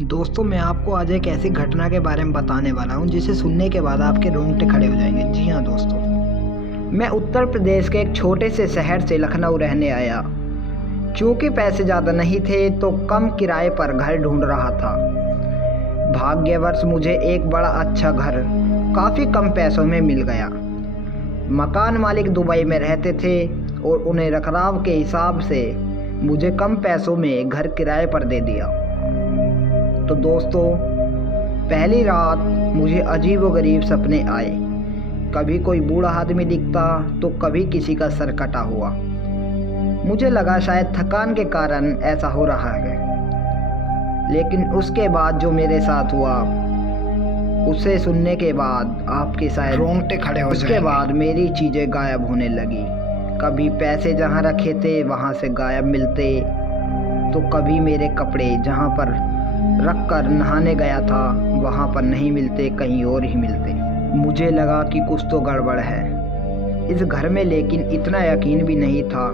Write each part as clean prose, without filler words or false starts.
दोस्तों मैं आपको आज एक ऐसी घटना के बारे में बताने वाला हूं जिसे सुनने के बाद आपके रोंगटे खड़े हो जाएंगे। जी हाँ दोस्तों, मैं उत्तर प्रदेश के एक छोटे से शहर से लखनऊ रहने आया। क्योंकि पैसे ज़्यादा नहीं थे तो कम किराए पर घर ढूंढ रहा था। भाग्यवश मुझे एक बड़ा अच्छा घर काफ़ी कम पैसों में मिल गया। मकान मालिक दुबई में रहते थे और उन्हें रखरखाव के हिसाब से मुझे कम पैसों में घर किराए पर दे दिया। तो दोस्तों, पहली रात मुझे अजीबोगरीब सपने आए। कभी कोई बूढ़ा आदमी दिखता तो कभी किसी का सर कटा हुआ। मुझे लगा शायद थकान के कारण ऐसा हो रहा है, लेकिन उसके बाद जो मेरे साथ हुआ उसे सुनने के बाद आपके शायद रोंगटे खड़े हो उसके बाद मेरी चीज़ें गायब होने लगी। कभी पैसे जहाँ रखे थे वहाँ से गायब मिलते, तो कभी मेरे कपड़े जहाँ पर रख कर नहाने गया था वहाँ पर नहीं मिलते, कहीं और ही मिलते। मुझे लगा कि कुछ तो गड़बड़ है इस घर में, लेकिन इतना यकीन भी नहीं था।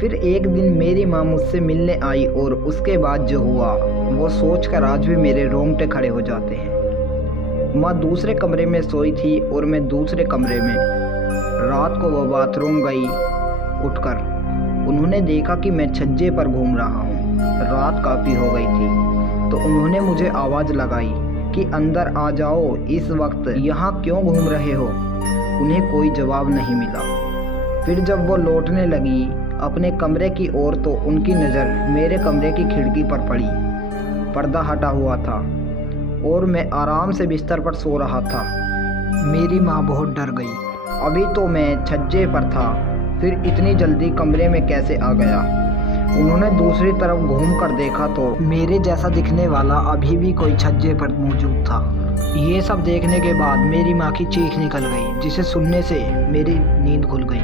फिर एक दिन मेरी माँ मुझसे मिलने आई और उसके बाद जो हुआ वो सोचकर आज भी मेरे रोंगटे खड़े हो जाते हैं। माँ दूसरे कमरे में सोई थी और मैं दूसरे कमरे में। रात को वो बाथरूम गई। उठकर उन्होंने देखा कि मैं छज्जे पर घूम रहा हूँ। रात काफ़ी हो गई थी तो उन्होंने मुझे आवाज़ लगाई कि अंदर आ जाओ, इस वक्त यहाँ क्यों घूम रहे हो। उन्हें कोई जवाब नहीं मिला। फिर जब वो लौटने लगी अपने कमरे की ओर तो उनकी नज़र मेरे कमरे की खिड़की पर पड़ी। पर्दा हटा हुआ था और मैं आराम से बिस्तर पर सो रहा था। मेरी माँ बहुत डर गई। अभी तो मैं छज्जे पर था, फिर इतनी जल्दी कमरे में कैसे आ गया। उन्होंने दूसरी तरफ घूम कर देखा तो मेरे जैसा दिखने वाला अभी भी कोई छज्जे पर मौजूद था। ये सब देखने के बाद मेरी माँ की चीख निकल गई, जिसे सुनने से मेरी नींद खुल गई।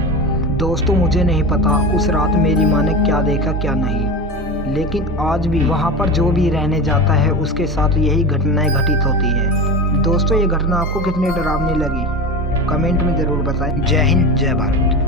दोस्तों मुझे नहीं पता उस रात मेरी माँ ने क्या देखा क्या नहीं, लेकिन आज भी वहाँ पर जो भी रहने जाता है उसके साथ यही घटनाएं घटित होती हैं। दोस्तों ये घटना आपको कितनी डरावनी लगी कमेंट में ज़रूर बताएं। जय हिंद, जय भारत।